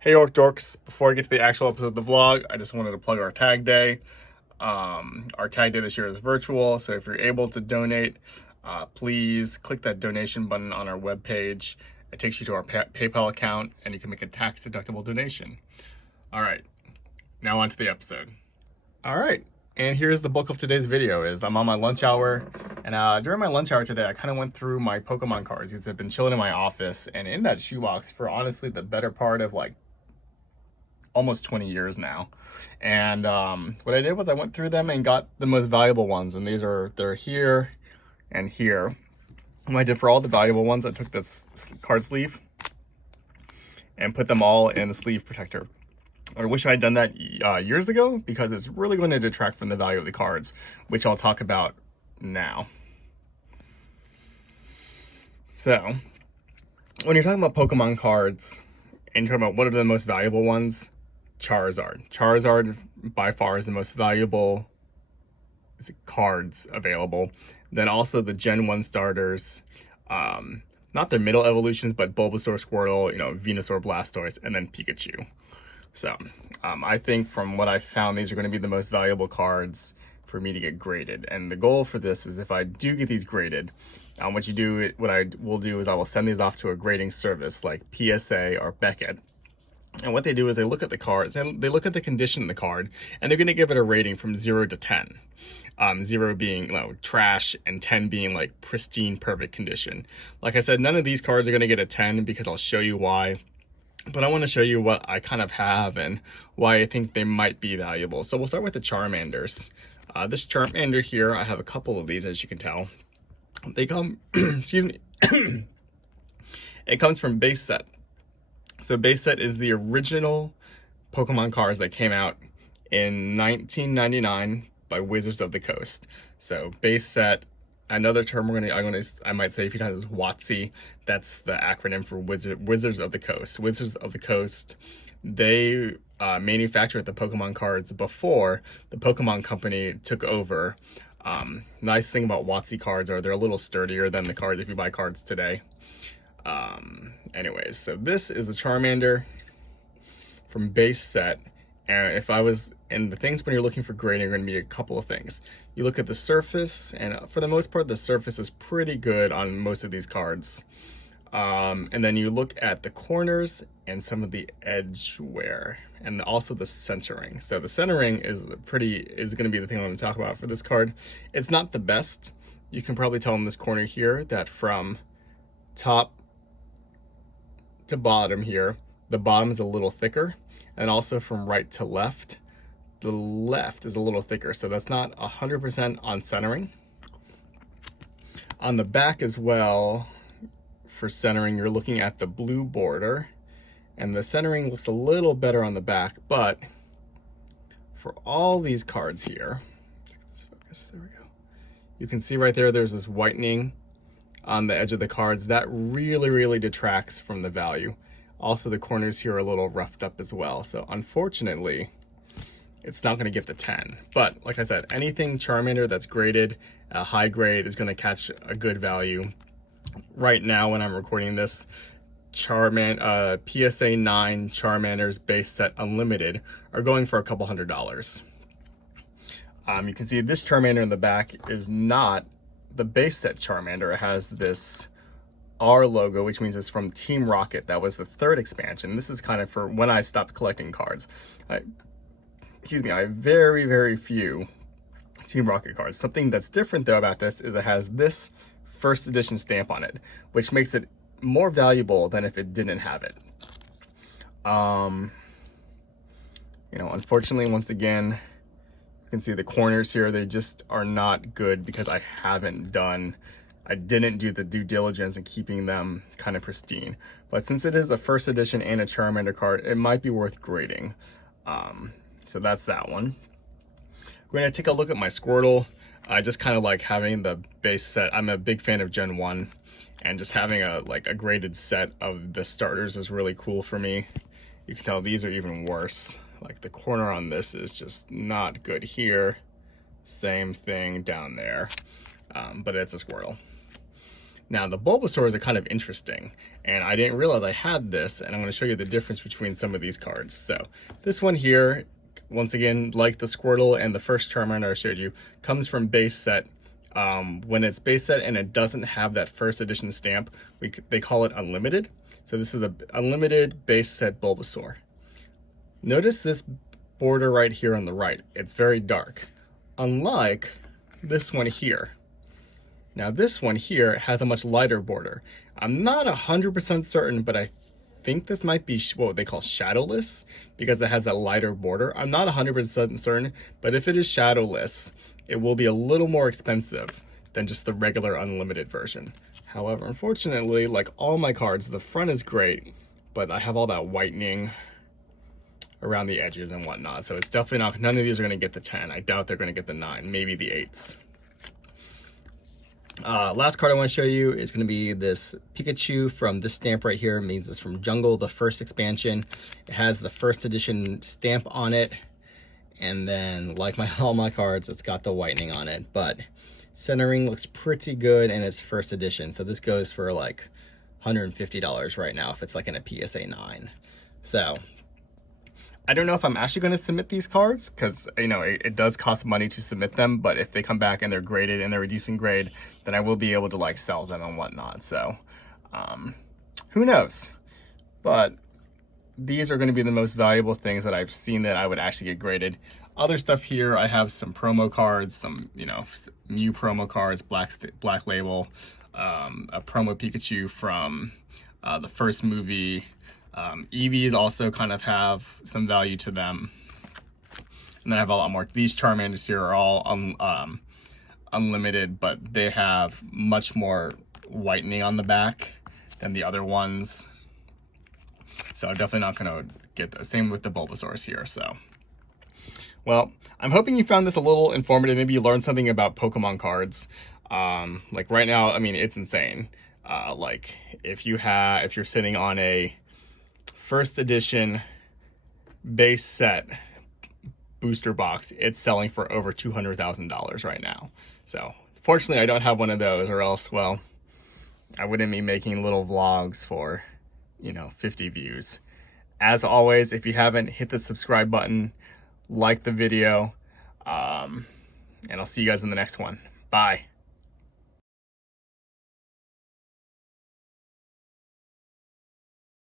Hey Orc Dorks, before I get to the actual episode of the vlog, I just wanted to plug our tag day. Our tag day this year is virtual, so if you're able to donate, please click that donation button on our webpage. It takes you to our PayPal account and you can make a tax-deductible donation. All right, now on to the episode. All right, and here's the bulk of today's video. I'm on my lunch hour, and during my lunch hour today, I kind of went through my Pokemon cards. These have been chilling in my office and in that shoebox for honestly the better part of like almost 20 years now. And what I did was I went through them and got the most valuable ones, and they're here and here. And what I did for all the valuable ones, I took this card sleeve and put them all in a sleeve protector. I wish I had done that years ago, because it's really going to detract from the value of the cards, which I'll talk about now. So when you're talking about Pokemon cards and you're talking about what are the most valuable ones, Charizard by far is the most valuable cards available. Then also the Gen 1 starters, not their middle evolutions, but Bulbasaur, Squirtle, Venusaur, Blastoise, and then Pikachu. So I think from what I found, these are going to be the most valuable cards for me to get graded. And the goal for this is, if I do get these graded, what I will do is I will send these off to a grading service like PSA or Beckett. And what they do is they look at the cards and they look at the condition of the card, and they're going to give it a rating from 0 to 10. 0 being trash and 10 being like pristine, perfect condition. Like I said, none of these cards are going to get a 10 because I'll show you why. But I want to show you what I kind of have and why I think they might be valuable. So we'll start with the Charmanders. This Charmander here, I have a couple of these, as you can tell. They come, excuse me, it comes from base set. So base set is the original Pokemon cards that came out in 1999 by Wizards of the Coast. So base set, another term I might say a few times is WotC. That's the acronym for Wizards of the Coast. Wizards of the Coast, they manufactured the Pokemon cards before the Pokemon Company took over. Nice thing about WotC cards are they're a little sturdier than the cards if you buy cards today. Anyways, so this is the Charmander from base set. And the things when you're looking for grading are going to be a couple of things. You look at the surface, and for the most part, the surface is pretty good on most of these cards. And then you look at the corners and some of the edge wear, and also the centering. So the centering is going to be the thing I'm going to talk about for this card. It's not the best. You can probably tell in this corner here that from top to bottom here, the bottom is a little thicker, and also from right to left, the left is a little thicker. So that's not 100% on centering. On the back as well, for centering, you're looking at the blue border, and the centering looks a little better on the back. But for all these cards here, let's focus, there we go. You can see right there, there's this whitening on the edge of the cards. That really detracts from the value. Also, the corners here are a little roughed up as well. So unfortunately, it's not going to get the 10. But like I said, anything Charmander that's graded a high grade is going to catch a good value. Right now, when I'm recording this, PSA 9 Charmanders base set unlimited are going for a couple $100. You can see this Charmander in the back is not the base set Charmander. It has this R logo, which means it's from Team Rocket. That was the third expansion. This is kind of for when I stopped collecting cards. I have very few Team Rocket cards. Something that's different though about this is it has this first edition stamp on it, which makes it more valuable than if it didn't have it. Unfortunately, once again, you can see the corners here, they just are not good because I didn't do the due diligence in keeping them kind of pristine. But since it is a first edition and a Charmander card, it might be worth grading. So that's that one. We're going to take a look at my Squirtle. I just kind of like having the base set. I'm a big fan of Gen 1, and just having a graded set of the starters is really cool for me. You can tell these are even worse. Like the corner on this is just not good here. Same thing down there, but it's a Squirtle. Now the Bulbasaurs are kind of interesting, and I didn't realize I had this, and I'm going to show you the difference between some of these cards. So this one here, once again, like the Squirtle and the first Charmander I showed you, comes from base set. When it's base set and it doesn't have that first edition stamp, they call it unlimited. So this is a unlimited base set Bulbasaur. Notice this border right here on the right. It's very dark, unlike this one here. Now this one here has a much lighter border. I'm not 100% certain, but I think this might be what they call shadowless because it has a lighter border. I'm not 100% certain, but if it is shadowless, it will be a little more expensive than just the regular unlimited version. However, unfortunately, like all my cards, the front is great, but I have all that whitening around the edges and whatnot. So it's definitely not, none of these are going to get the 10. I doubt they're going to get the 9, maybe the 8s. Last card I want to show you is going to be this Pikachu from this stamp right here. It means it's from Jungle, the first expansion. It has the first edition stamp on it. And then, like all my cards, it's got the whitening on it. But centering looks pretty good in its first edition. So this goes for like $150 right now if it's like in a PSA 9. So I don't know if I'm actually going to submit these cards because, you know, it does cost money to submit them. But if they come back and they're graded and they're a decent grade, then I will be able to like sell them and whatnot. So who knows? But these are going to be the most valuable things that I've seen that I would actually get graded. Other stuff here, I have some promo cards, some, you know, Mew promo cards, Black Label, a promo Pikachu from the first movie. EVs also kind of have some value to them. And then I have a lot more. These Charmanders here are all unlimited, but they have much more whitening on the back than the other ones. So I'm definitely not going to get the same with the Bulbasaurs here. So, well, I'm hoping you found this a little informative. Maybe you learned something about Pokemon cards. Like right now, I mean, it's insane. Like if you're sitting on a first edition base set booster box, it's selling for over $200,000 right now. So fortunately, I don't have one of those, or else, well, I wouldn't be making little vlogs for, you know, 50 views. As always, if you haven't, hit the subscribe button, like the video, and I'll see you guys in the next one. Bye.